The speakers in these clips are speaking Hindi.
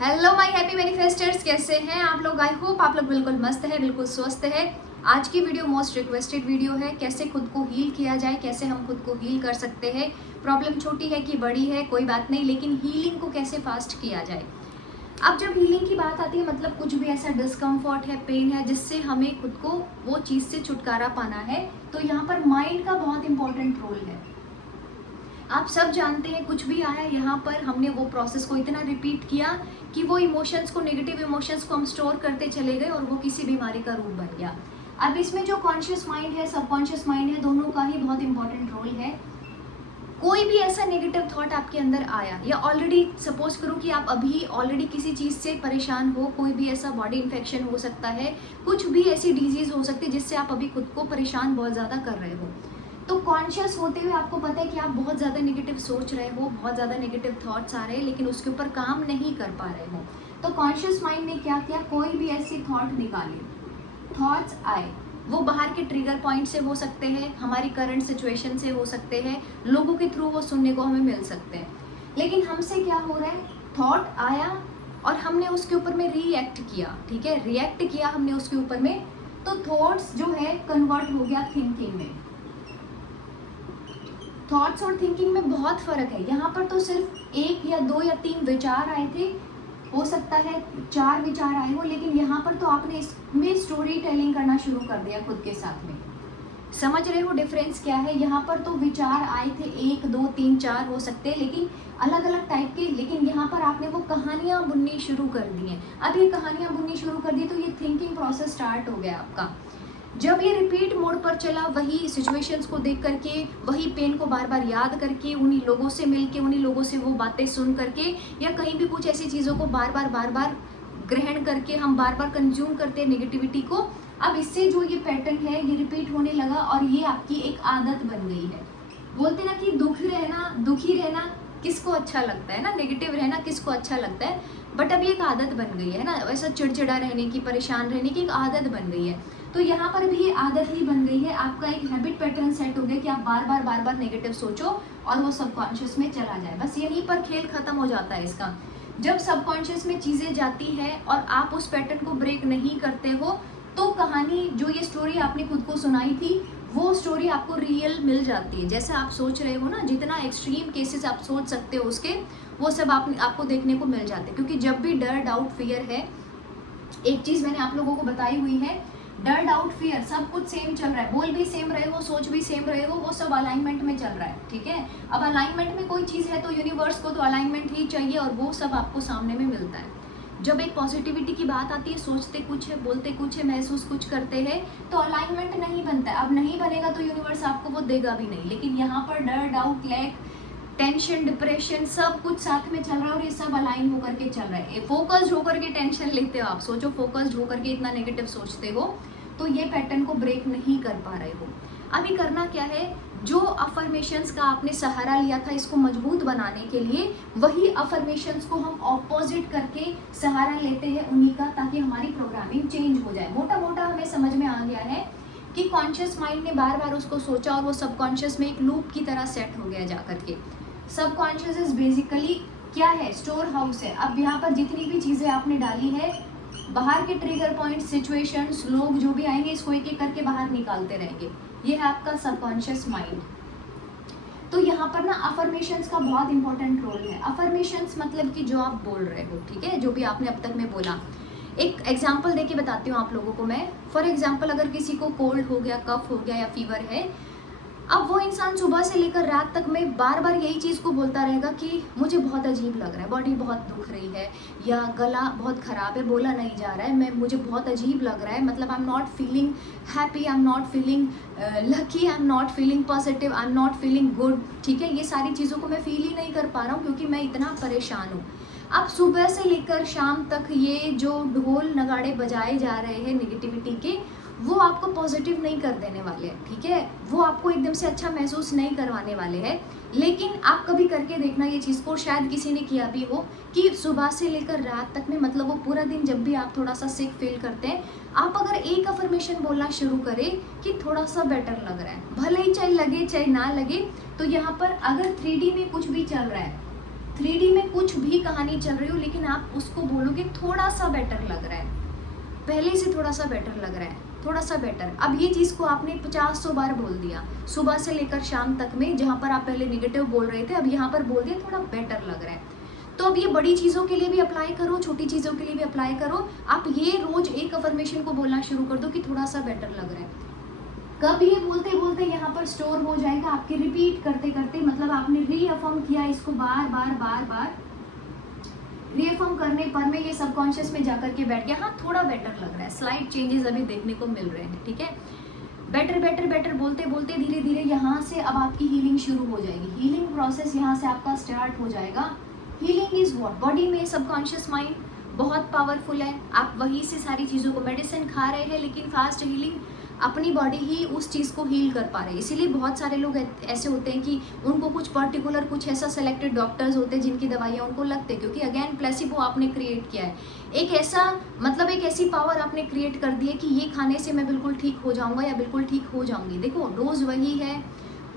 हेलो माय हैप्पी मैनिफेस्टर्स, कैसे हैं आप लोग। आई होप आप लोग बिल्कुल मस्त है, बिल्कुल स्वस्थ है। आज की वीडियो मोस्ट रिक्वेस्टेड वीडियो है, कैसे खुद को हील किया जाए, कैसे हम खुद को हील कर सकते हैं। प्रॉब्लम छोटी है कि बड़ी है कोई बात नहीं, लेकिन हीलिंग को कैसे फास्ट किया जाए। अब जब हीलिंग की बात आती है, मतलब कुछ भी ऐसा डिस्कम्फर्ट है, पेन है, जिससे हमें खुद को वो चीज़ से छुटकारा पाना है, तो यहाँ पर माइंड का बहुत इंपॉर्टेंट रोल है। आप सब जानते हैं, कुछ भी आया यहाँ पर हमने वो प्रोसेस को इतना रिपीट किया कि वो इमोशंस को, नेगेटिव इमोशंस को हम स्टोर करते चले गए और वो किसी बीमारी का रूप बन गया। अब इसमें जो कॉन्शियस माइंड है, सबकॉन्शियस माइंड है, दोनों का ही बहुत इंपॉर्टेंट रोल है। कोई भी ऐसा नेगेटिव थॉट आपके अंदर आया, या ऑलरेडी सपोज करो कि आप अभी ऑलरेडी किसी चीज़ से परेशान हो, कोई भी ऐसा बॉडी इन्फेक्शन हो सकता है, कुछ भी ऐसी डिजीज़ हो सकती है जिससे आप अभी खुद को परेशान बहुत ज़्यादा कर रहे हो। तो कॉन्शियस होते हुए आपको पता है कि आप बहुत ज़्यादा नेगेटिव सोच रहे हो, बहुत ज़्यादा नेगेटिव थॉट्स आ रहे हैं, लेकिन उसके ऊपर काम नहीं कर पा रहे हो। तो कॉन्शियस माइंड ने क्या किया, कोई भी ऐसी थॉट निकाली, थॉट्स आए, वो बाहर के ट्रिगर पॉइंट से हो सकते हैं, हमारी करंट सिचुएशन से हो सकते हैं, लोगों के थ्रू वो सुनने को हमें मिल सकते हैं। लेकिन हमसे क्या हो रहा है, थॉट आया और हमने उसके ऊपर में रिएक्ट किया। ठीक है, रिएक्ट किया हमने उसके ऊपर में, तो थॉट्स जो है कन्वर्ट हो गया थिंकिंग में। थॉट्स और थिंकिंग में बहुत फ़र्क है। यहाँ पर तो सिर्फ एक या दो या तीन विचार आए थे, हो सकता है 4 विचार आए हो, लेकिन यहाँ पर तो आपने इसमें स्टोरी टेलिंग करना शुरू कर दिया खुद के साथ में। समझ रहे हो डिफरेंस क्या है। यहाँ पर तो विचार आए थे 1 2 3 4 हो सकते हैं, लेकिन अलग अलग टाइप के, लेकिन यहाँ पर आपने वो कहानियाँ बुननी शुरू कर दी हैं। अब ये कहानियाँ बुननी शुरू कर दी तो ये थिंकिंग प्रोसेस स्टार्ट हो गया आपका। जब ये रिपीट मोड पर चला, वही सिचुएशंस को देख करके, वही पेन को बार बार याद करके, उन्हीं लोगों से मिलके, उन्हीं लोगों से वो बातें सुन करके, या कहीं भी कुछ ऐसी चीज़ों को बार बार ग्रहण करके हम बार बार कंज्यूम करते हैं नेगेटिविटी को। अब इससे जो ये पैटर्न है ये रिपीट होने लगा और ये आपकी एक आदत बन गई है। बोलते ना कि दुखी रहना किसको अच्छा लगता है ना, नेगेटिव रहना किसको अच्छा लगता है, बट अब ये एक आदत बन गई है ना, वैसा चिड़चिड़ा रहने की, परेशान रहने की एक आदत बन गई है। तो यहाँ पर भी ये आदत ही बन गई है, आपका एक हैबिट पैटर्न सेट हो गया कि आप बार बार नेगेटिव सोचो और वो सबकॉन्शियस में चला जाए। बस यहीं पर खेल खत्म हो जाता है इसका। जब सबकॉन्शियस में चीज़ें जाती हैं और आप उस पैटर्न को ब्रेक नहीं करते हो, तो कहानी, जो ये स्टोरी आपने खुद को सुनाई थी, वो स्टोरी आपको रियल मिल जाती है। जैसे आप सोच रहे हो ना, जितना एक्सट्रीम केसेस आप सोच सकते हो उसके, वो सब आपको देखने को मिल जाते हैं। क्योंकि जब भी डर, डाउट, फियर है, एक चीज़ मैंने आप लोगों को बताई हुई है, डर, डाउट, फियर सब कुछ सेम चल रहा है, बोल भी सेम रहे हो, सोच भी सेम रहे हो, वो सब अलाइनमेंट में चल रहा है। ठीक है, अब अलाइनमेंट में कोई चीज़ है तो यूनिवर्स को तो अलाइनमेंट ही चाहिए, और वो सब आपको सामने में मिलता है। जब एक पॉजिटिविटी की बात आती है, सोचते कुछ है, बोलते कुछ है, महसूस कुछ करते हैं, तो अलाइनमेंट नहीं बनता है। अब नहीं बनेगा तो यूनिवर्स आपको वो देगा भी नहीं। लेकिन यहाँ पर डर, डाउट, लैक, टेंशन, डिप्रेशन सब कुछ साथ में चल रहा है, और ये सब अलाइन होकर के चल रहा है। फोकस्ड होकर के टेंशन लेते हो आप, सोचो फोकस्ड होकर के इतना नेगेटिव सोचते हो, तो ये पैटर्न को ब्रेक नहीं कर पा रहे हो। अभी करना क्या है, जो अफर्मेशंस का आपने सहारा लिया था इसको मजबूत बनाने के लिए, वही अफर्मेशंस को हम ऑपोजिट करके सहारा लेते हैं उन्हीं का, ताकि हमारी प्रोग्रामिंग चेंज हो जाए। मोटा मोटा हमें समझ में आ गया है कि कॉन्शियस माइंड ने बार बार उसको सोचा और वो सबकॉन्शियस में एक लूप की तरह सेट हो गया जाकर के। सबकॉन्शियस इज बेसिकली क्या है, स्टोर हाउस है। अब यहाँ पर जितनी भी चीज़ें आपने डाली है, बाहर के ट्रिगर पॉइंट, सिचुएशंस, लोग जो भी आएंगे, इसको एक एक करके बाहर निकालते रहेंगे। ये है आपका सबकॉन्शियस माइंड। तो यहाँ पर ना अफर्मेशंस का बहुत इंपॉर्टेंट रोल है। अफर्मेशंस मतलब कि जो आप बोल रहे हो, ठीक है, जो भी आपने अब तक में बोला। एक एग्जाम्पल देके बताती हूँ आप लोगों को मैं। फॉर एग्जाम्पल, अगर किसी को कोल्ड हो गया, कफ हो गया या फीवर है, अब वो इंसान सुबह से लेकर रात तक में बार बार यही चीज़ को बोलता रहेगा कि मुझे बहुत अजीब लग रहा है, बॉडी बहुत दुख रही है, या गला बहुत ख़राब है, बोला नहीं जा रहा है, मुझे बहुत अजीब लग रहा है, मतलब I am not feeling happy, I am not feeling lucky, I am not feeling positive, I am not feeling good. ठीक है, ये सारी चीज़ों को मैं फील ही नहीं कर पा रहा हूँ क्योंकि मैं इतना परेशान हूँ। अब सुबह से लेकर शाम तक ये जो ढोल नगाड़े बजाए जा रहे हैं नेगेटिविटी के, वो आपको पॉजिटिव नहीं कर देने वाले हैं। ठीक है, वो आपको एकदम से अच्छा महसूस नहीं करवाने वाले हैं। लेकिन आप कभी करके देखना ये चीज़ को, शायद किसी ने किया भी हो, कि सुबह से लेकर रात तक में, मतलब वो पूरा दिन जब भी आप थोड़ा सा सिक फील करते हैं, आप अगर एक अफर्मेशन बोलना शुरू करें कि थोड़ा सा बेटर लग रहा है, भले ही चाहे लगे चाहे ना लगे, तो यहाँ पर अगर 3D में कुछ भी चल रहा है, 3D में कुछ भी कहानी चल रही हो लेकिन आप उसको बोलोगे थोड़ा सा बेटर लग रहा है, पहले से थोड़ा सा बेटर लग रहा है, थोड़ा सा बेटर। अब ये चीज़ को आपने 50-100 बार बोल दिया सुबह से लेकर शाम तक में, जहाँ पर आप पहले निगेटिव बोल रहे थे अब यहाँ पर बोल दिया थोड़ा बेटर लग रहा है। तो अब ये बड़ी चीज़ों के लिए भी अप्लाई करो, छोटी चीज़ों के लिए भी अप्लाई करो। आप ये रोज एक अफर्मेशन को बोलना शुरू कर दो कि थोड़ा सा बेटर लग रहा है। कब ये बोलते बोलते यहाँ पर स्टोर हो जाएगा आपके, रिपीट करते करते, मतलब आपने रीअफर्म किया इसको बार बार बार बार, रीअफर्म करने पर में ये सबकॉन्शियस में जाकर के बैठ गया, हाँ थोड़ा बेटर लग रहा है, स्लाइट चेंजेस अभी देखने को मिल रहे हैं, ठीक है। बेटर बेटर बेटर बोलते बोलते धीरे धीरे यहाँ से अब आपकी हीलिंग शुरू हो जाएगी। हीलिंग प्रोसेस यहाँ से आपका स्टार्ट हो जाएगा। हीलिंग इज व्हाट, बॉडी में सबकॉन्शियस माइंड बहुत पावरफुल है, आप वहीं से सारी चीज़ों को, मेडिसिन खा रहे हैं लेकिन फास्ट हीलिंग अपनी बॉडी ही उस चीज़ को हील कर पा रहे हैं। इसीलिए बहुत सारे लोग ऐसे होते हैं कि उनको कुछ पर्टिकुलर, कुछ ऐसा सेलेक्टेड डॉक्टर्स होते हैं जिनकी दवाइयाँ उनको लगते हैं, क्योंकि अगेन प्लेसिबो आपने क्रिएट किया है, एक ऐसा मतलब एक ऐसी पावर आपने क्रिएट कर दी है कि ये खाने से मैं बिल्कुल ठीक हो जाऊँगा या बिल्कुल ठीक हो जाऊँगी। देखो डोज वही है,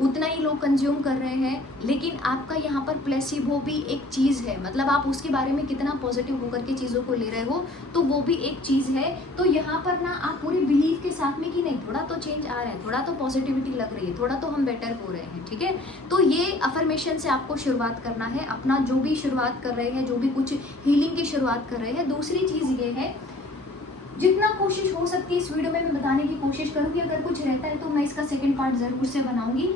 उतना ही लोग कंज्यूम कर रहे हैं, लेकिन आपका यहाँ पर प्लेसिबो भी एक चीज़ है, मतलब आप उसके बारे में कितना पॉजिटिव होकर के चीज़ों को ले रहे हो, तो वो भी एक चीज़ है। तो यहाँ पर ना आप पूरे बिलीव के साथ में कि नहीं थोड़ा तो चेंज आ रहा है, थोड़ा तो पॉजिटिविटी लग रही है, थोड़ा तो हम बेटर हो रहे हैं, ठीक है। तो ये अफर्मेशन से आपको शुरुआत करना है, अपना जो भी शुरुआत कर रहे हैं, जो भी कुछ हीलिंग की शुरुआत कर रहे हैं। दूसरी चीज़ ये है, जितना कोशिश हो सकती है इस वीडियो में मैं बताने की कोशिश करूँगी, अगर कुछ रहता है तो मैं इसका सेकंड पार्ट ज़रूर से बनाऊंगी।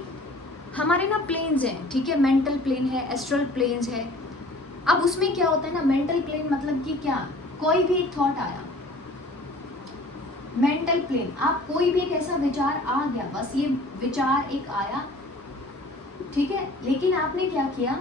हमारे ना प्लेन्स हैं, ठीक है, मेंटल प्लेन है, एस्ट्रल प्लेन्स है। अब उसमें क्या होता है ना, मेंटल प्लेन मतलब कि क्या, कोई भी एक थॉट आया, मेंटल प्लेन, आप कोई भी एक ऐसा विचार आ गया, बस ये विचार एक आया, ठीक है, लेकिन आपने क्या किया,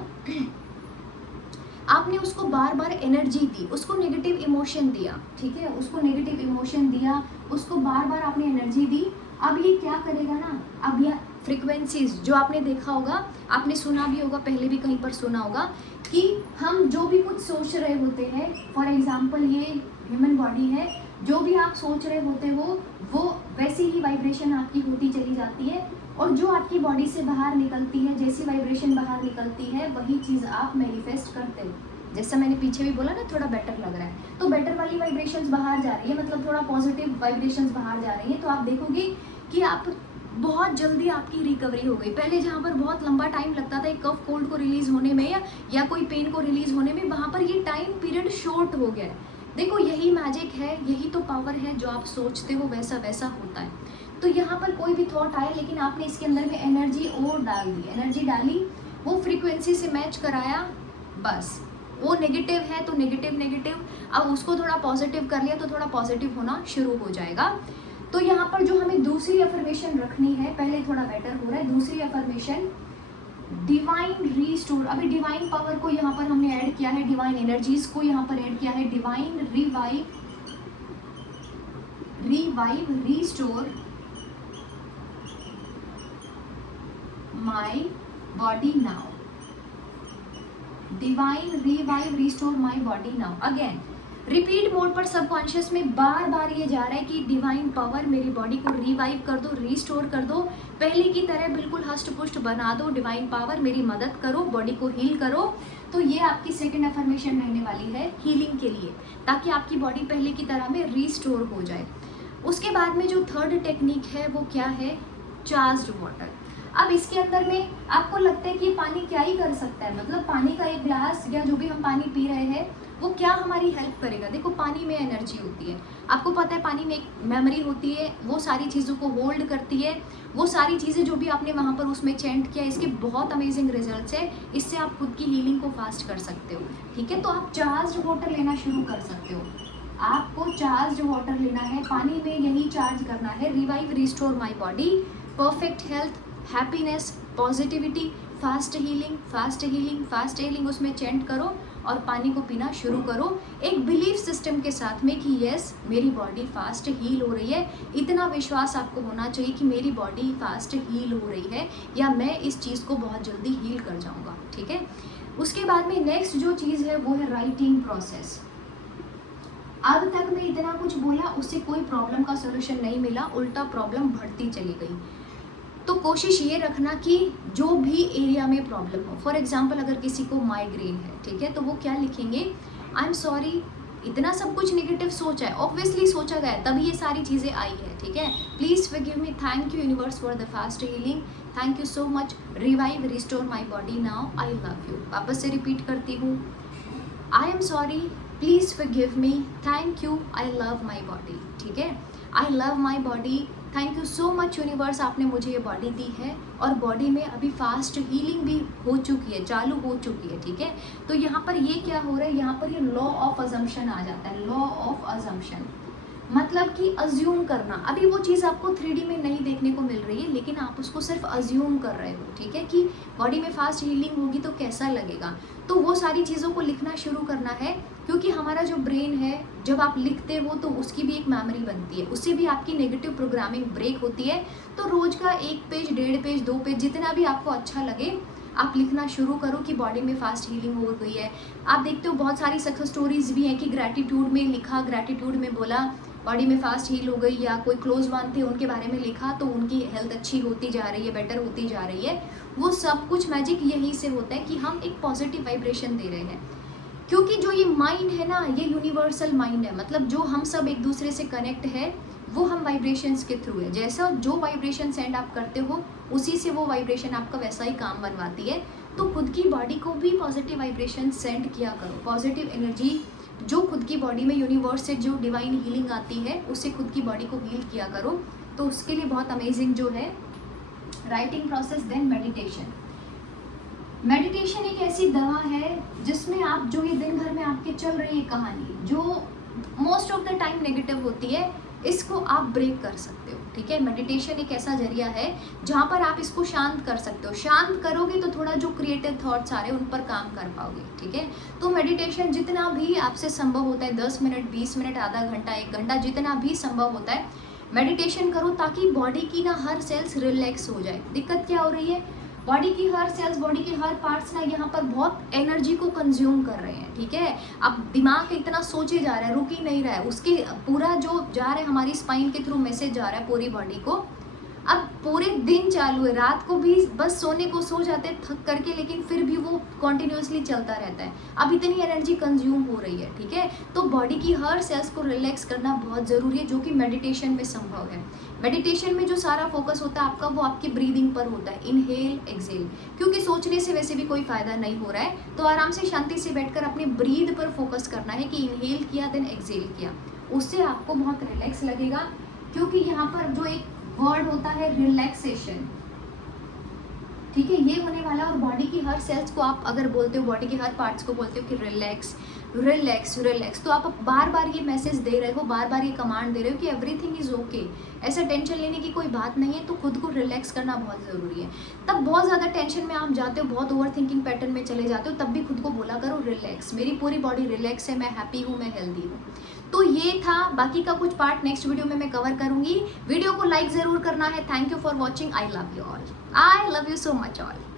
आपने उसको बार बार एनर्जी दी, उसको नेगेटिव इमोशन दिया, ठीक है, उसको नेगेटिव इमोशन दिया, उसको बार बार आपने एनर्जी दी। अब ये क्या करेगा ना, अब यह फ्रिक्वेंसीज जो आपने देखा होगा, आपने सुना भी होगा, पहले भी कहीं पर सुना होगा कि हम जो भी कुछ सोच रहे होते हैं, फॉर एग्जांपल ये ह्यूमन बॉडी है, जो भी आप सोच रहे होते हो वो वैसी ही वाइब्रेशन आपकी होती चली जाती है, और जो आपकी बॉडी से बाहर निकलती है, जैसी वाइब्रेशन बाहर निकलती है वही चीज़ आप मैनिफेस्ट करते हो। जैसा मैंने पीछे भी बोला ना थोड़ा बेटर लग रहा है, तो बेटर वाली वाइब्रेशंस बाहर जा रही है, मतलब थोड़ा पॉजिटिव वाइब्रेशंस बाहर जा रही है, तो आप देखोगे कि आप बहुत जल्दी आपकी रिकवरी हो गई। पहले जहाँ पर बहुत लंबा टाइम लगता था एक कफ कोल्ड को रिलीज होने में या कोई पेन को रिलीज होने में, वहाँ पर ये टाइम पीरियड शॉर्ट हो गया है। देखो यही मैजिक है, यही तो पावर है, जो आप सोचते हो वैसा वैसा होता है। तो यहाँ पर कोई भी थॉट आए लेकिन आपने इसके अंदर में एनर्जी और डाल दी, एनर्जी डाली, वो फ्रीक्वेंसी से मैच कराया, बस वो नेगेटिव है तो नेगेटिव, अब उसको थोड़ा पॉजिटिव कर लिया तो थोड़ा पॉजिटिव होना शुरू हो जाएगा। तो यहाँ पर जो हमें दूसरी अफर्मेशन रखनी है, पहले थोड़ा बेटर हो रहा है, दूसरी अफर्मेशन डिवाइन रीस्टोर। अभी डिवाइन पावर को यहाँ पर हमने ऐड किया है, डिवाइन एनर्जीज को यहाँ पर ऐड किया है, divine revive restore my body now, divine revive restore my body now. Again repeat mode पर सबकॉन्शियस में बार बार ये जा रहा है कि डिवाइन पावर मेरी बॉडी को रिवाइव कर दो, रिस्टोर कर दो, पहले की तरह बिल्कुल हष्ट पुष्ट बना दो, डिवाइन पावर मेरी मदद करो, बॉडी को हील करो। तो ये आपकी सेकंड अफर्मेशन रहने वाली है हीलिंग के लिए, ताकि आपकी बॉडी पहले की तरह में रिस्टोर हो जाए। उसके बाद में जो थर्ड टेक्निक है वो क्या है, चार्ज्ड वाटर। अब इसके अंदर में आपको लगता है कि ये पानी क्या ही कर सकता है, मतलब पानी का एक ग्लास या जो भी हम पानी पी रहे हैं वो क्या हमारी हेल्प करेगा। देखो पानी में एनर्जी होती है, आपको पता है पानी में एक मेमोरी होती है, वो सारी चीज़ों को होल्ड करती है, वो सारी चीज़ें जो भी आपने वहाँ पर उसमें चेंट किया, इसके बहुत अमेजिंग रिजल्ट्स है, इससे आप खुद की हीलिंग को फास्ट कर सकते हो, ठीक है। तो आप चार्ज्ड वाटर लेना शुरू कर सकते हो, आपको चार्ज्ड वाटर लेना है, पानी में यही चार्ज करना है, revive restore my body, perfect health, happiness, positivity, fast healing उसमें चेंट करो और पानी को पीना शुरू करो, एक बिलीफ सिस्टम के साथ में कि यस मेरी बॉडी फास्ट हील हो रही है। इतना विश्वास आपको होना चाहिए कि मेरी बॉडी फास्ट हील हो रही है या मैं इस चीज़ को बहुत जल्दी हील कर जाऊंगा, ठीक है। उसके बाद में नेक्स्ट जो चीज़ है वो है राइटिंग प्रोसेस। अब तक मैं इतना कुछ बोला, उससे कोई प्रॉब्लम का सोल्यूशन नहीं मिला, उल्टा प्रॉब्लम बढ़ती चली गई। तो कोशिश ये रखना कि जो भी एरिया में प्रॉब्लम हो, फॉर एग्जांपल अगर किसी को माइग्रेन है, ठीक है, तो वो क्या लिखेंगे, आई एम सॉरी, इतना सब कुछ नेगेटिव सोचा है, ऑब्वियसली सोचा गया है तभी ये सारी चीज़ें आई है, ठीक है। Please forgive me, thank you universe for the fast healing, thank you so much, revive restore my body now, I love you. वापस से रिपीट करती हूँ, I am sorry, please forgive me, thank you, I love my body, ठीक है, I love my body, thank you so much universe, आपने मुझे ये बॉडी दी है और बॉडी में अभी फास्ट हीलिंग भी हो चुकी है, चालू हो चुकी है, ठीक है। तो यहाँ पर ये क्या हो रहा है, यहाँ पर ये लॉ ऑफ अजम्पशन आ जाता है, लॉ ऑफ अजम्पशन, मतलब कि अज्यूम करना। अभी वो चीज़ आपको 3D में नहीं देखने को मिल रही है, लेकिन आप उसको सिर्फ अज्यूम कर रहे हो, ठीक है, कि बॉडी में फास्ट हीलिंग होगी तो कैसा लगेगा। तो वो सारी चीज़ों को लिखना शुरू करना है, क्योंकि हमारा जो ब्रेन है, जब आप लिखते हो तो उसकी भी एक मेमोरी बनती है, उससे भी आपकी नेगेटिव प्रोग्रामिंग ब्रेक होती है। तो रोज़ का 1 पेज, 1.5 पेज, 2 पेज, जितना भी आपको अच्छा लगे आप लिखना शुरू करो कि बॉडी में फास्ट हीलिंग हो गई है। आप देखते हो बहुत सारी सक्सेस स्टोरीज भी हैं कि ग्रैटिट्यूड में लिखा, ग्रैटिट्यूड में बोला, बॉडी में फास्ट हील हो गई, या कोई क्लोज वन थे उनके बारे में लिखा तो उनकी हेल्थ अच्छी होती जा रही है, बेटर होती जा रही है। वो सब कुछ मैजिक यहीं से होता है कि हम एक पॉजिटिव वाइब्रेशन दे रहे हैं, क्योंकि जो ये माइंड है ना, ये यूनिवर्सल माइंड है, मतलब जो हम सब एक दूसरे से कनेक्ट है वो हम वाइब्रेशंस के थ्रू है। जैसा जो वाइब्रेशन सेंड आप करते हो उसी से वो वाइब्रेशन आपका वैसा ही काम बनवाती है। तो खुद की बॉडी को भी पॉजिटिव वाइब्रेशन सेंड किया करो, पॉजिटिव एनर्जी जो खुद की बॉडी में यूनिवर्स से जो डिवाइन हीलिंग आती है उससे खुद की बॉडी को हील किया करो। तो उसके लिए बहुत अमेजिंग जो है writing process, then meditation. Meditation एक ऐसी दवा है जिसमें आप जो ये दिन भर में आपके चल रही है कहानी, जो most of the time negative होती है, इसको आप ब्रेक कर सकते हो, ठीक है। मेडिटेशन एक ऐसा जरिया है जहाँ पर आप इसको शांत कर सकते हो। शांत करोगे तो थोड़ा जो क्रिएटिव थॉट्स आ रहे हैं उन पर काम कर पाओगे, ठीक है। तो मेडिटेशन जितना भी आपसे संभव होता है, 10 मिनट, 20 मिनट, आधा घंटा, 1 घंटा, जितना भी संभव होता है मेडिटेशन करो, ताकि बॉडी की ना हर सेल्स रिलैक्स हो जाए। दिक्कत क्या हो रही है, बॉडी की हर सेल्स, बॉडी के हर पार्ट्स ना यहाँ पर बहुत एनर्जी को कंज्यूम कर रहे हैं, ठीक है। अब दिमाग इतना सोचे जा रहा है, रुक ही नहीं रहा है, उसके पूरा जो जा रहा है हमारी स्पाइन के थ्रू मैसेज जा रहा है पूरी बॉडी को। अब पूरे दिन चालू है, रात को भी बस सोने को सो जाते हैं थक करके, लेकिन फिर भी वो कॉन्टिन्यूसली चलता रहता है। अब इतनी एनर्जी कंज्यूम हो रही है, ठीक है। तो बॉडी की हर सेल्स को रिलैक्स करना बहुत ज़रूरी है, जो कि मेडिटेशन में संभव है। मेडिटेशन में जो सारा फोकस होता है आपका, वो आपकी ब्रीदिंग पर होता है, इनहेल एक्सेल, क्योंकि सोचने से वैसे भी कोई फ़ायदा नहीं हो रहा है। तो आराम से शांति से बैठकर अपने ब्रीद पर फोकस करना है कि इनहेल किया देन एक्सेल किया, उससे आपको बहुत रिलैक्स लगेगा। क्योंकि यहाँ पर जो एक वर्ड होता है रिलैक्सेशन, ठीक है, ये होने वाला। और बॉडी की हर सेल्स को आप अगर बोलते हो, बॉडी के हर पार्ट्स को बोलते हो कि रिलैक्स रिलैक्स रिलैक्स, तो आप बार बार ये मैसेज दे रहे हो, बार बार ये कमांड दे रहे हो कि एवरीथिंग इज़ ओके, ऐसा टेंशन लेने की कोई बात नहीं है। तो खुद को रिलैक्स करना बहुत ज़रूरी है। तब बहुत ज़्यादा टेंशन में आप जाते हो, बहुत ओवर थिंकिंग पैटर्न में चले जाते हो, तब भी खुद को बोला करो रिलैक्स, मेरी पूरी बॉडी रिलैक्स है, मैं हैप्पी हूँ, मैं हेल्दी हूँ। तो ये था, बाकी का कुछ पार्ट नेक्स्ट वीडियो में मैं कवर करूँगी। वीडियो को लाइक ज़रूर करना है। Thank you for watching, I love you all, I love you so much all.